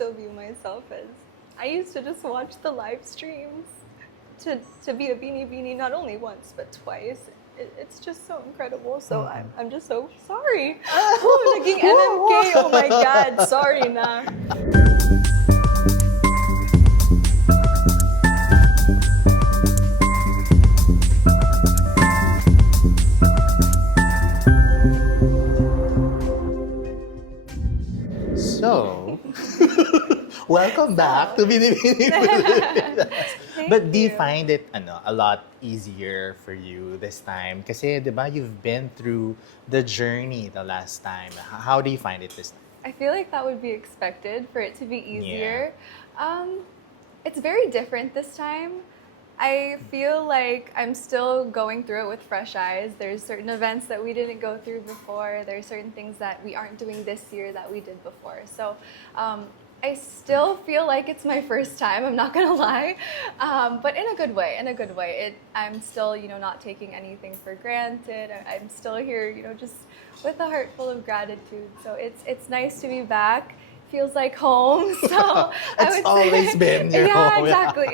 still view myself as I used to just watch the live streams to be a Binibini not only once but twice. It's just so incredible. So I'm just so sorry. Oh, naging NMK. Oh my God. Sorry na. So, welcome back to Binibining Pilipinas. But do you find it a lot easier for you this time? Kasi, di ba, you've been through the journey the last time. How do you find it this time? I feel like that would be expected for it to be easier. It's very different this time. I feel like I'm still going through it with fresh eyes. There's certain events that we didn't go through before. There's certain things that we aren't doing this year that we did before. So I still feel like it's my first time, I'm not gonna lie. But in a good way, I'm still, not taking anything for granted. I'm still here, just with a heart full of gratitude. So it's nice to be back. Feels like home. So It's always been your home. Yeah, exactly.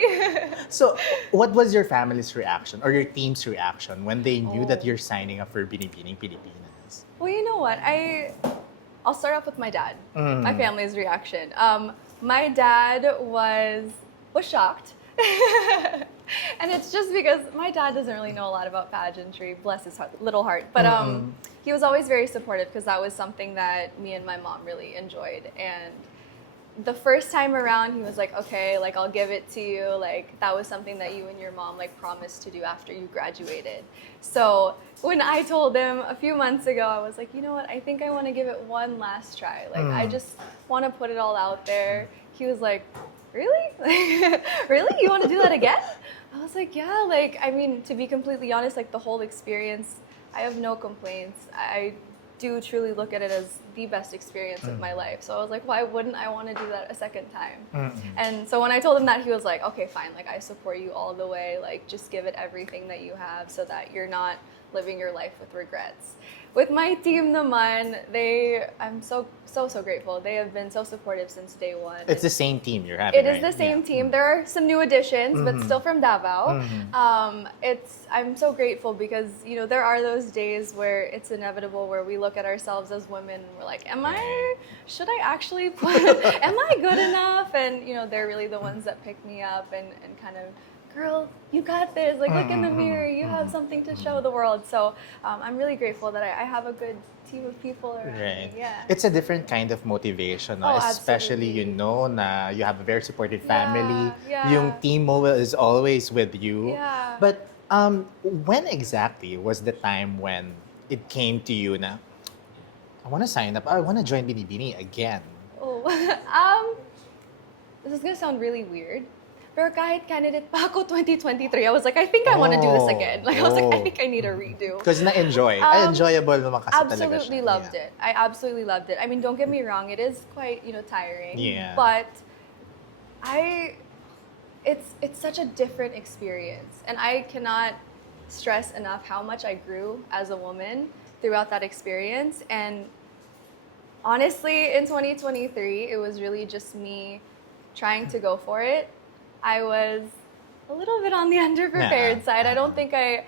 So, what was your family's reaction or your team's reaction when they knew that you're signing up for Binibining Pilipinas? Well, you know what? I'll start off with my dad. My family's reaction. My dad was shocked. And it's just because my dad doesn't really know a lot about pageantry, bless his little heart. But he was always very supportive because that was something that me and my mom really enjoyed. And the first time around, he was like, okay, like, I'll give it to you. Like, that was something that you and your mom, like, promised to do after you graduated. So when I told him a few months ago, I was like, you know what? I think I want to give it one last try. Like, I just want to put it all out there. He was like, really? Really? You want to do that again? I was like, yeah. Like, I mean, to be completely honest, like, the whole experience, I have no complaints. I do truly look at it as the best experience of my life. So I was like, why wouldn't I want to do that a second time? And so when I told him that, he was like, okay, fine. Like, I support you all the way. Like, just give it everything that you have so that you're not living your life with regrets. With my team naman, I'm so grateful. They have been so supportive since day one. It's the same team you're having, It is the same team. There are some new additions, but still from Davao. I'm so grateful because, there are those days where it's inevitable where we look at ourselves as women and we're like, should I actually am I good enough? And, they're really the ones that pick me up and kind of, girl, you got this. Like, look in the mirror. You have something to show the world. So I'm really grateful that I have a good team of people around me. Yeah. It's a different kind of motivation, no? Especially, na you have a very supportive family. Yeah. Yung team mo is always with you. Yeah. But when exactly was the time when it came to you na, I want to sign up, I want to join Binibini again? This is going to sound really weird. Pero kahit candidate pa ako 2023, I was like, I think I want to do this again. Like, I was like, I think I need a redo. Because na-enjoy. Enjoyable naman kasi talaga siya. Absolutely loved it. I absolutely loved it. I mean, don't get me wrong, it is quite, tiring. Yeah. But it's such a different experience. And I cannot stress enough how much I grew as a woman throughout that experience. And honestly, in 2023, it was really just me trying to go for it. I was a little bit on the underprepared side. I don't think I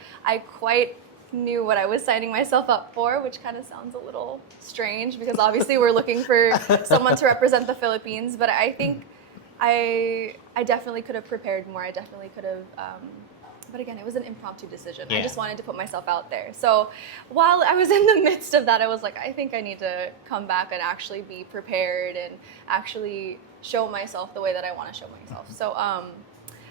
quite knew what I was signing myself up for, which kind of sounds a little strange because obviously we're looking for someone to represent the Philippines. But I think I definitely could have prepared more. I definitely could have. But again, it was an impromptu decision. I just wanted to put myself out there. So while I was in the midst of that, I was like, I think I need to come back and actually be prepared and actually show myself the way that I want to show myself. So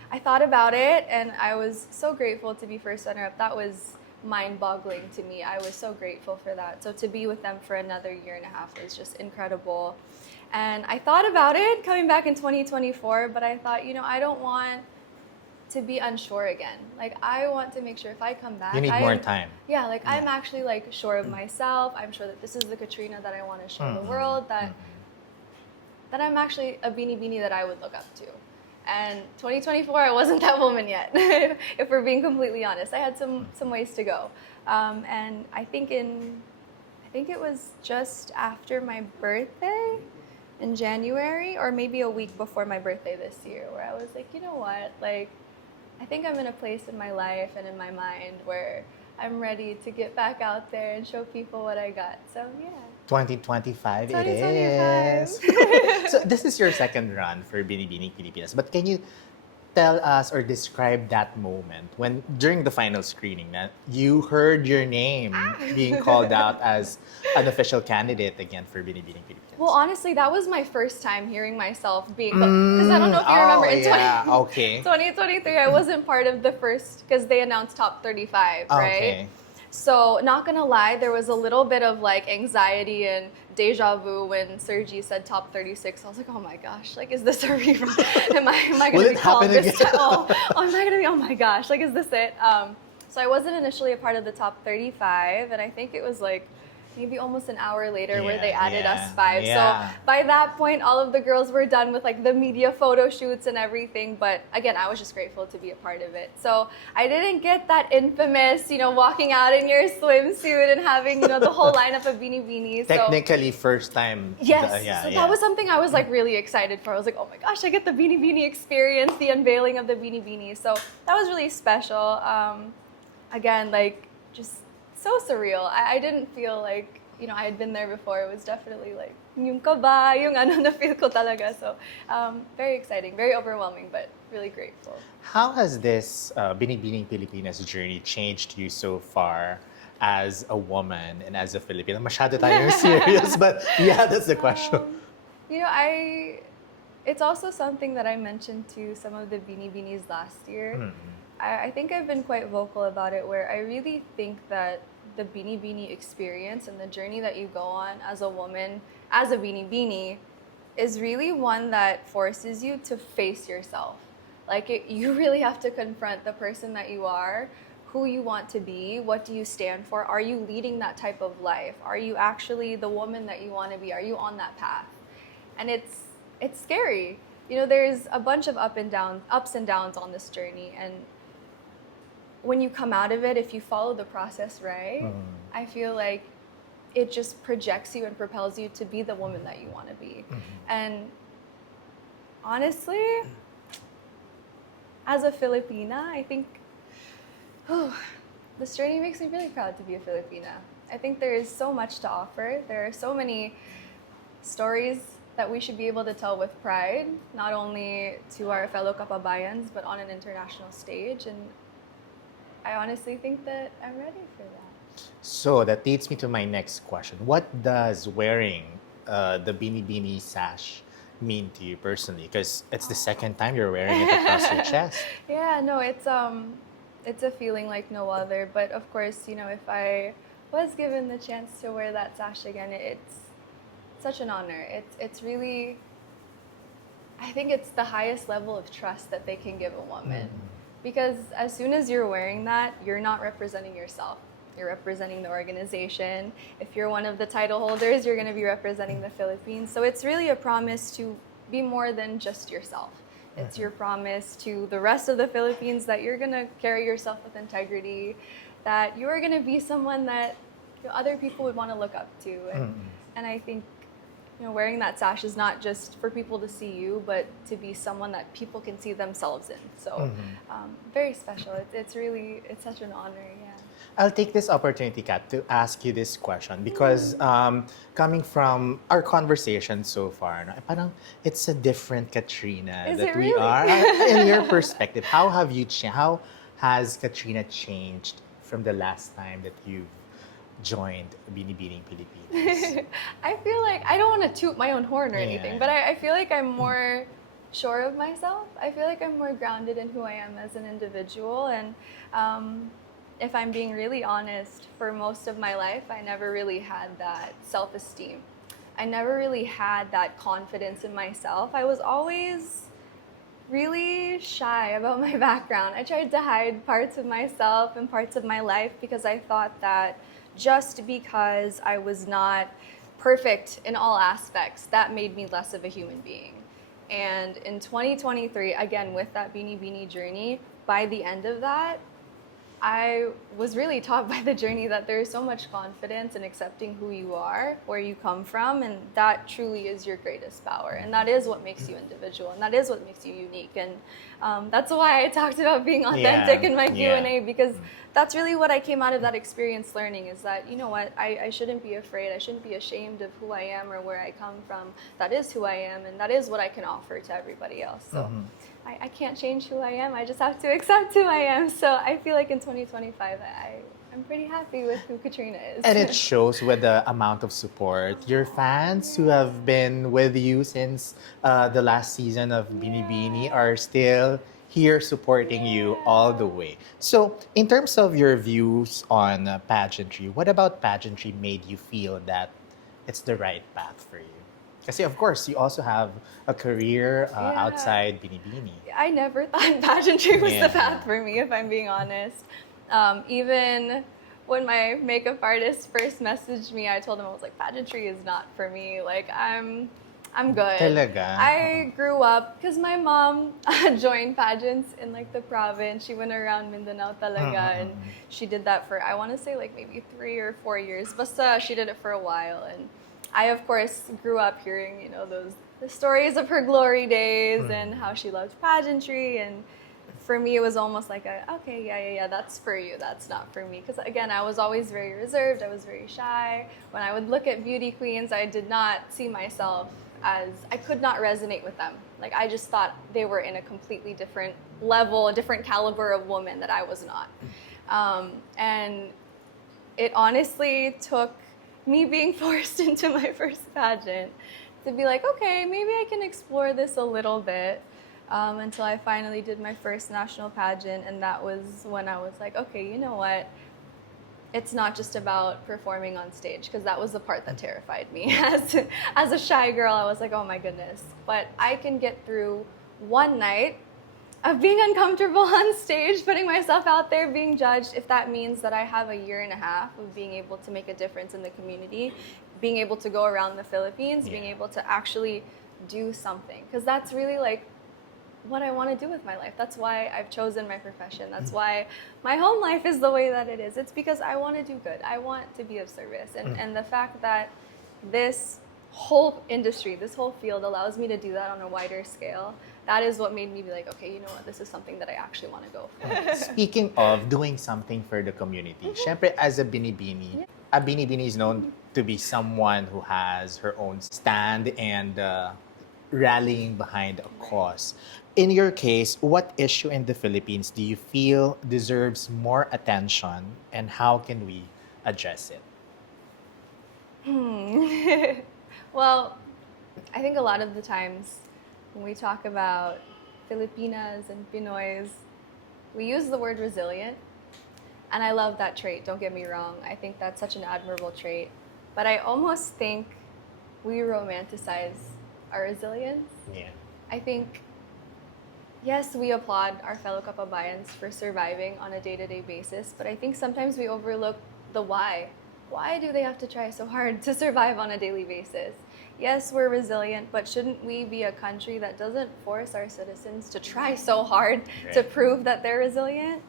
I thought about it, and I was so grateful to be first runner-up. That was mind-boggling to me. I was so grateful for that. So to be with them for another year and a half was just incredible. And I thought about it coming back in 2024, but I thought, I don't want to be unsure again. Like, I want to make sure if I come back, you need more time. Yeah, like I'm actually like sure of myself. I'm sure that this is the Katrina that I want to show the world, that I'm actually a Binibini that I would look up to. And 2024, I wasn't that woman yet. If we're being completely honest, I had some ways to go. And I think it was just after my birthday in January, or maybe a week before my birthday this year, where I was like, you know what, like, I think I'm in a place in my life and in my mind where I'm ready to get back out there and show people what I got. So yeah. 2025 it 2025. is. So this is your second run for Binibining Pilipinas. But can you tell us or describe that moment when during the final screening that you heard your name being called out as an official candidate again for Binibining Pilipinas? Well, honestly, that was my first time hearing myself being, because I don't know if you remember, in 2023, I wasn't part of the first, because they announced top 35, right? Okay. So, not gonna lie, there was a little bit of like anxiety and deja vu when Sergi said top 36. I was like, oh my gosh, like, is this a rerun? Am I gonna be called this time? Am I gonna be, oh my gosh, like, is this it? So I wasn't initially a part of the top 35, and I think it was like maybe almost an hour later where they added us 5. So by that point, all of the girls were done with like the media photo shoots and everything. But again, I was just grateful to be a part of it. So I didn't get that infamous, walking out in your swimsuit and having, the whole lineup of Binibini. Technically, first time. Yes. That was something I was like really excited for. I was like, oh my gosh, I get the Binibini experience, the unveiling of the Binibini. So that was really special. Again, like, just so surreal. I didn't feel like, I had been there before. It was definitely like, yung kaba, yung na feel ko talaga. So, very exciting, very overwhelming, but really grateful. How has this Binibining Pilipinas journey changed you so far as a woman and as a Filipino? Masyado tayong serious, but yeah, that's the question. It's also something that I mentioned to some of the Binibinis last year. Mm-hmm. I think I've been quite vocal about it, where I really think that the Binibini experience and the journey that you go on as a woman, as a Binibini, is really one that forces you to face yourself. Like, you really have to confront the person that you are, who you want to be, what do you stand for, are you leading that type of life, are you actually the woman that you want to be, are you on that path? And it's scary. There's a bunch of ups and downs on this journey, and when you come out of it, if you follow the process right, I feel like it just projects you and propels you to be the woman that you want to be. Mm-hmm. And honestly, as a Filipina, I think this journey makes me really proud to be a Filipina. I think there is so much to offer. There are so many stories that we should be able to tell with pride, not only to our fellow kababayans, but on an international stage. And I honestly think that I'm ready for that. So that leads me to my next question. What does wearing the Binibini sash mean to you personally? Because it's the second time you're wearing it across your chest. Yeah, no, it's a feeling like no other. But of course, if I was given the chance to wear that sash again, it's such an honor. It's really, I think it's the highest level of trust that they can give a woman. Because as soon as you're wearing that, you're not representing yourself. You're representing the organization. If you're one of the title holders, you're going to be representing the Philippines. So it's really a promise to be more than just yourself. It's your promise to the rest of the Philippines that you're going to carry yourself with integrity, that you are going to be someone that other people would want to look up to. And I think wearing that sash is not just for people to see you, but to be someone that people can see themselves in. So, very special. It's such an honor, yeah. I'll take this opportunity, Kat, to ask you this question because coming from our conversation so far, parang it's a different Katrina is that it we really? are. In your perspective, how has Katrina changed from the last time that you've joined Binibining Pilipinas? I feel like, I don't want to toot my own horn or anything, but I feel like I'm more sure of myself. I feel like I'm more grounded in who I am as an individual. And if I'm being really honest, for most of my life, I never really had that self-esteem. I never really had that confidence in myself. I was always really shy about my background. I tried to hide parts of myself and parts of my life because I thought that just because I was not perfect in all aspects, that made me less of a human being. And in 2023, again, with that Binibini journey, by the end of that, I was really taught by the journey that there is so much confidence in accepting who you are, where you come from, and that truly is your greatest power. And that is what makes you individual, and that is what makes you unique. And that's why I talked about being authentic in my Q&A, because that's really what I came out of that experience learning, is that, you know what, I shouldn't be afraid, I shouldn't be ashamed of who I am or where I come from. That is who I am, and that is what I can offer to everybody else. So I can't change who I am, I just have to accept who I am. So I feel like in 2025, I'm pretty happy with who Katrina is. And it shows with the amount of support. Your fans who have been with you since the last season of Binibini are still here supporting you all the way. So, in terms of your views on pageantry, what about pageantry made you feel that it's the right path for you? Kasi of course, you also have a career outside Binibini. I never thought pageantry was the path for me, if I'm being honest. Even when my makeup artist first messaged me, I told him, I was like, pageantry is not for me. Like, I'm good. Talaga? I grew up, because my mom joined pageants in like the province. She went around Mindanao talaga, and she did that for, I want to say like maybe 3 or 4 years. Basta, she did it for a while. And I, of course, grew up hearing, you know, the stories of her glory days and how she loved pageantry. And for me, it was almost like, okay, yeah, that's for you. That's not for me. Because again, I was always very reserved. I was very shy. When I would look at beauty queens, I did not see myself as, I could not resonate with them. Like, I just thought they were in a completely different level, a different caliber of woman that I was not. And it honestly took me being forced into my first pageant to be like, okay, maybe I can explore this a little bit, until I finally did my first national pageant. And that was when I was like, okay, you know what? It's not just about performing on stage, because that was the part that terrified me. As a shy girl, I was like, oh my goodness. But I can get through one night of being uncomfortable on stage, putting myself out there, being judged, if that means that I have a year and a half of being able to make a difference in the community, being able to go around the Philippines, being able to actually do something. Because that's really like what I want to do with my life. That's why I've chosen my profession. That's why my home life is the way that it is. It's because I want to do good. I want to be of service. And the fact that this whole industry, this whole field allows me to do that on a wider scale, that is what made me be like, okay, you know what, this is something that I actually want to go for. Speaking of doing something for the community, syempre as a Binibini, a Binibini is known to be someone who has her own stand and rallying behind a cause. In your case, what issue in the Philippines do you feel deserves more attention, and how can we address it? Well, I think a lot of the times when we talk about Filipinas and Pinoys, we use the word resilient. And I love that trait, don't get me wrong. I think that's such an admirable trait. But I almost think we romanticize our resilience. Yeah. I think, yes, we applaud our fellow kababayans for surviving on a day-to-day basis, but I think sometimes we overlook the why. Why do they have to try so hard to survive on a daily basis? Yes, we're resilient, but shouldn't we be a country that doesn't force our citizens to try so hard to prove that they're resilient?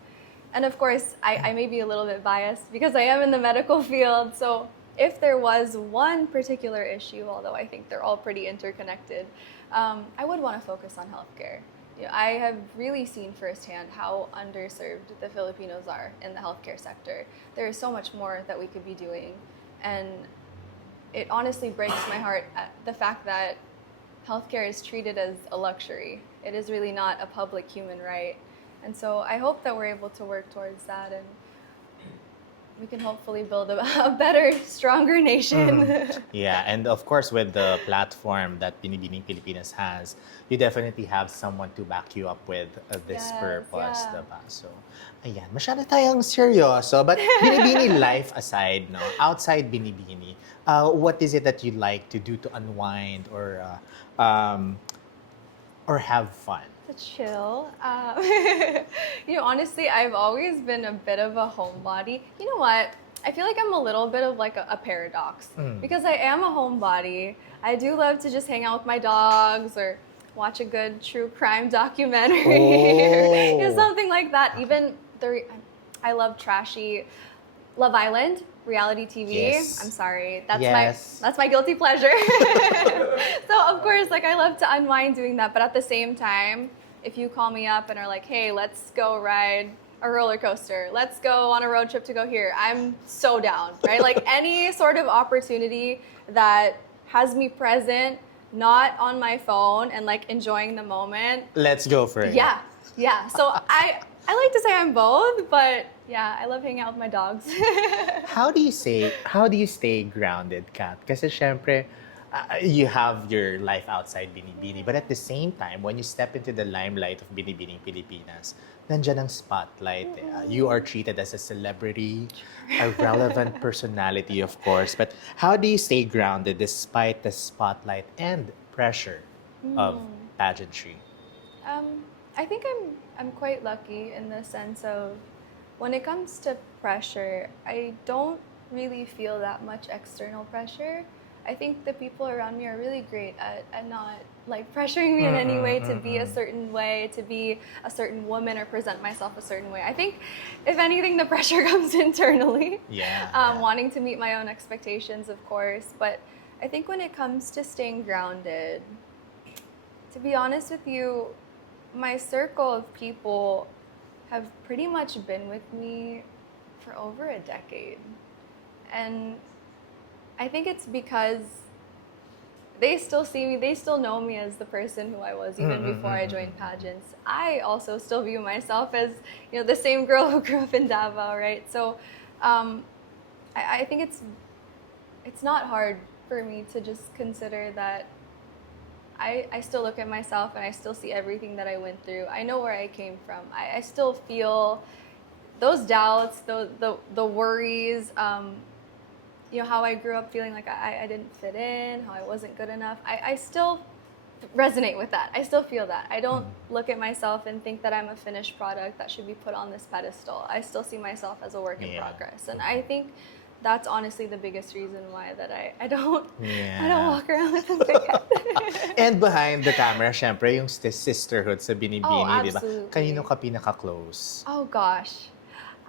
And of course, I may be a little bit biased because I am in the medical field, so if there was one particular issue, although I think they're all pretty interconnected, I would want to focus on healthcare. You know, I have really seen firsthand how underserved the Filipinos are in the healthcare sector. There is so much more that we could be doing, and it honestly breaks my heart at the fact that healthcare is treated as a luxury. It is really not a public human right. And so I hope that we're able to work towards that, and we can hopefully build a better, stronger nation. Yeah, and of course, with the platform that Binibining Pilipinas has, you definitely have someone to back you up with this purpose, diba? So, ayan, masyado tayong seryoso. But Binibini life aside, no, outside Binibini, what is it that you like to do to unwind or have fun? To chill. You know, honestly, I've always been a bit of a homebody. You know what? I feel like I'm a little bit of like a paradox because I am a homebody. I do love to just hang out with my dogs or watch a good true crime documentary or you know, something like that. Even I love trashy Love Island, reality TV. Yes. I'm sorry. That's Yes. my guilty pleasure. So of course, like I love to unwind doing that, but at the same time, if you call me up and are like, "Hey, let's go ride a roller coaster. Let's go on a road trip to go here." I'm so down, right? Like any sort of opportunity that has me present, not on my phone and like enjoying the moment. Let's go for it. Yeah. Yeah. So I like to say I'm both, but yeah, I love hanging out with my dogs. How do you stay grounded, Kat? Kasi syempre, you have your life outside Binibini, but at the same time, when you step into the limelight of Binibining Pilipinas, nandyan ang spotlight. You are treated as a celebrity, a relevant personality, of course. But how do you stay grounded despite the spotlight and pressure of pageantry? I think I'm quite lucky in the sense of when it comes to pressure, I don't really feel that much external pressure. I think the people around me are really great at not like pressuring me in any way to be a certain way, to be a certain woman or present myself a certain way. I think if anything, the pressure comes internally. Yeah. Wanting to meet my own expectations, of course. But I think when it comes to staying grounded, to be honest with you, my circle of people have pretty much been with me for over a decade. And I think it's because they still see me, they still know me as the person who I was even before I joined pageants. I also still view myself as, you know, the same girl who grew up in Davao, right? So I think it's not hard for me to just consider that I still look at myself and I still see everything that I went through. I know where I came from. I still feel those doubts, the worries, you know, how I grew up feeling like I didn't fit in, how I wasn't good enough. I still resonate with that. I still feel that. I don't look at myself and think that I'm a finished product that should be put on this pedestal. I still see myself as a work in progress. And I think that's honestly the biggest reason why that I don't walk around with a big head. And behind the camera, syempre, yung sisterhood sa Binibini, di ba? Absolutely. Kanino ka pinaka-close? Oh gosh.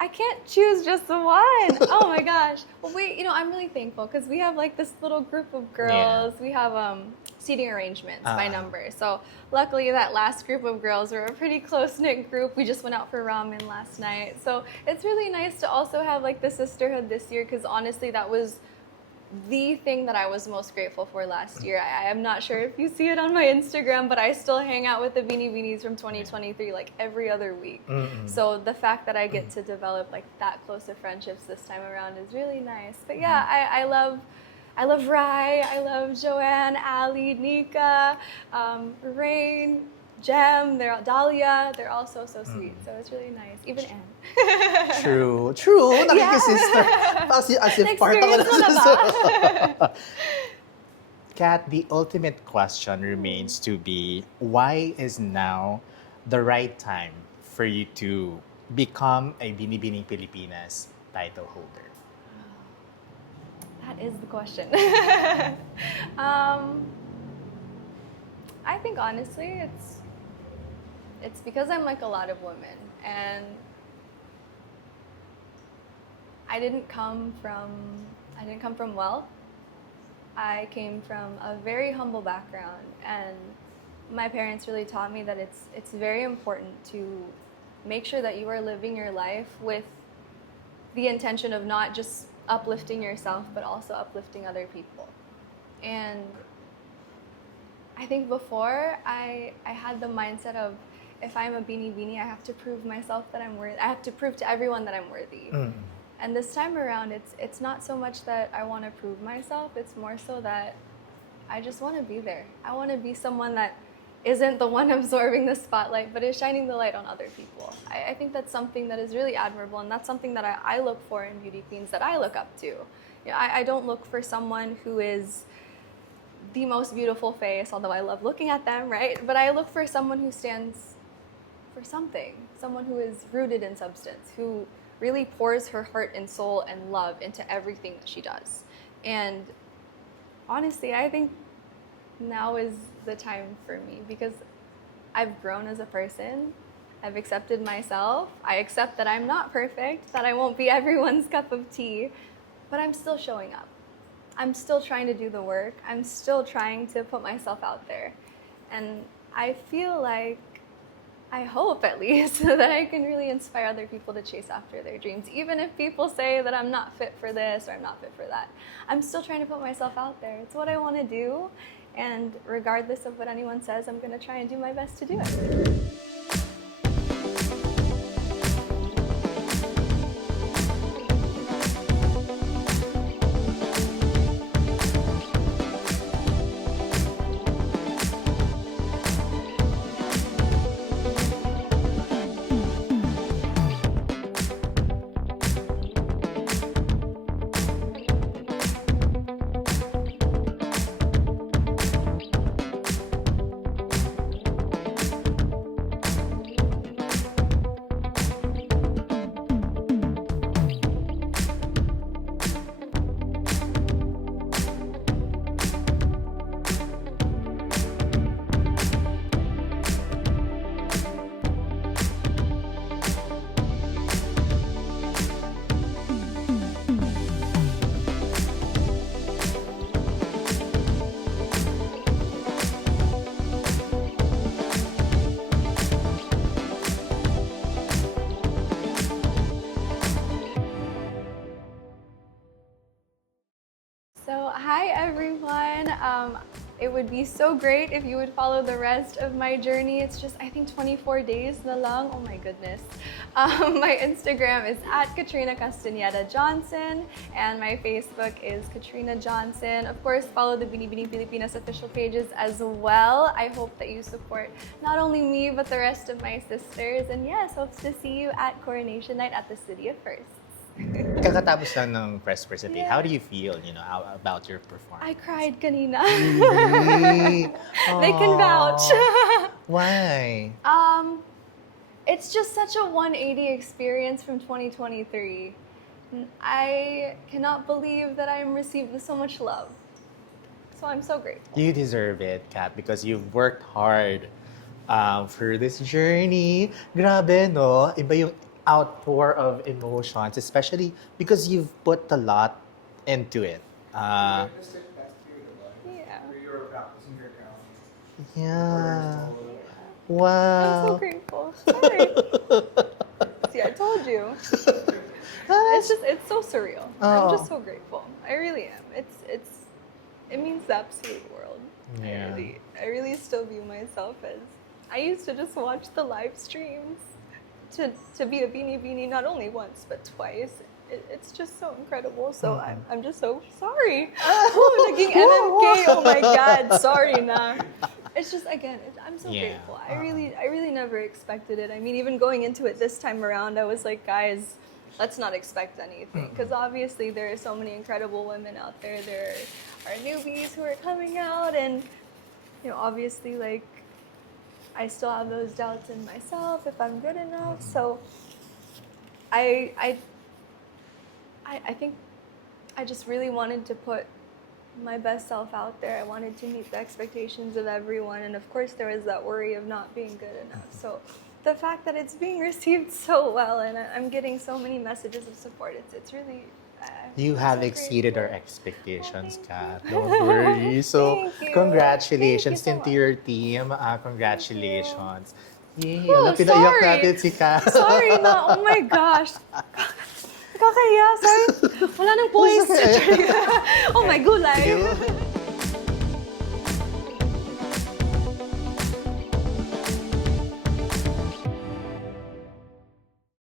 I can't choose just the one. Oh my gosh. Well, I'm really thankful because we have like this little group of girls. We have seating arrangements by number. So luckily that last group of girls were a pretty close-knit group. We just went out for ramen last night. So it's really nice to also have like the sisterhood this year because honestly that was the thing that I was most grateful for last year. I am not sure if you see it on my Instagram, but I still hang out with the Binibinis from 2023 like every other week. So the fact that I get to develop like that close of friendships this time around is really nice. But yeah, I love Rai, I love Joanne, Ali, Nika, Rain, Jem, Dahlia, they're all so sweet. So it's really nice. Even Anne. True. Nakikisister. As if part of it. Kat, the ultimate question remains to be, why is now the right time for you to become a Binibining Pilipinas title holder? That is the question. I think honestly, it's because I'm like a lot of women, and I didn't come from wealth. I came from a very humble background, and my parents really taught me that it's very important to make sure that you are living your life with the intention of not just uplifting yourself, but also uplifting other people. And I think before I had the mindset of, if I'm a Binibini, I have to prove myself that I'm worthy. I have to prove to everyone that I'm worthy. And this time around, it's not so much that I want to prove myself. It's more so that I just want to be there. I want to be someone that isn't the one absorbing the spotlight, but is shining the light on other people. I think that's something that is really admirable, and that's something that I look for in beauty queens, that I look up to. You know, I don't look for someone who is the most beautiful face, although I love looking at them, right? But I look for someone who stands for something, someone who is rooted in substance, who really pours her heart and soul and love into everything that she does. And honestly, I think now is the time for me, because I've grown as a person. I've accepted myself. I accept that I'm not perfect, that I won't be everyone's cup of tea, but I'm still showing up. I'm still trying to do the work. I'm still trying to put myself out there. And I feel like, I hope at least, that I can really inspire other people to chase after their dreams. Even if people say that I'm not fit for this or I'm not fit for that, I'm still trying to put myself out there. It's what I want to do. And regardless of what anyone says, I'm going to try and do my best to do it. So, hi everyone. It would be so great if you would follow the rest of my journey. It's just, I think, 24 days na lang. Oh my goodness. My Instagram is @Katrina Johnson, and my Facebook is Katrina Johnson. Of course, follow the Binibining Pilipinas official pages as well. I hope that you support not only me, but the rest of my sisters. And yes, hope to see you at Coronation Night at the City of Firsts. Kakatapos lang ng press presentation. Yeah. How do you feel, about your performance? I cried kanina. Really? They can vouch. Why? It's just such a 180 experience from 2023. I cannot believe that I'm received with so much love. So I'm so grateful. You deserve it, Kat, because you've worked hard for this journey. Grabe, no? Iba yung outpour of emotions, especially because you've put a lot into it. Yeah. Where you were practicing your ground. Yeah. I'm so Wow. grateful. Sorry. See, I told you. It's so surreal. I'm just so grateful. I really am. It means the absolute world. Yeah. I really still view myself as, I used to just watch the live streams to be a Binibini not only once but twice. It's just so incredible. So I'm just so sorry. Oh, naging NMK. Oh my God. Sorry na. It's just, again, I'm so Yeah. grateful. I really never expected it. I mean, even going into it this time around, I was like, guys, let's not expect anything. Because obviously there are so many incredible women out there. There are newbies who are coming out, and obviously, like, I still have those doubts in myself if I'm good enough. So I think I just really wanted to put my best self out there. I wanted to meet the expectations of everyone, and of course there was that worry of not being good enough. So the fact that it's being received so well, and I'm getting so many messages of support, it's really... You I'm have so exceeded grateful. our expectations, Oh, Kat. thank you. Don't worry. So, Thank you. congratulations Thank you so to your team. Congratulations. Yay! Oh, Wala, pinaiyak sorry. natin si Kat. Sorry na. Oh my gosh. Kakaya, sorry. Wala nang voice. Oh my gulay.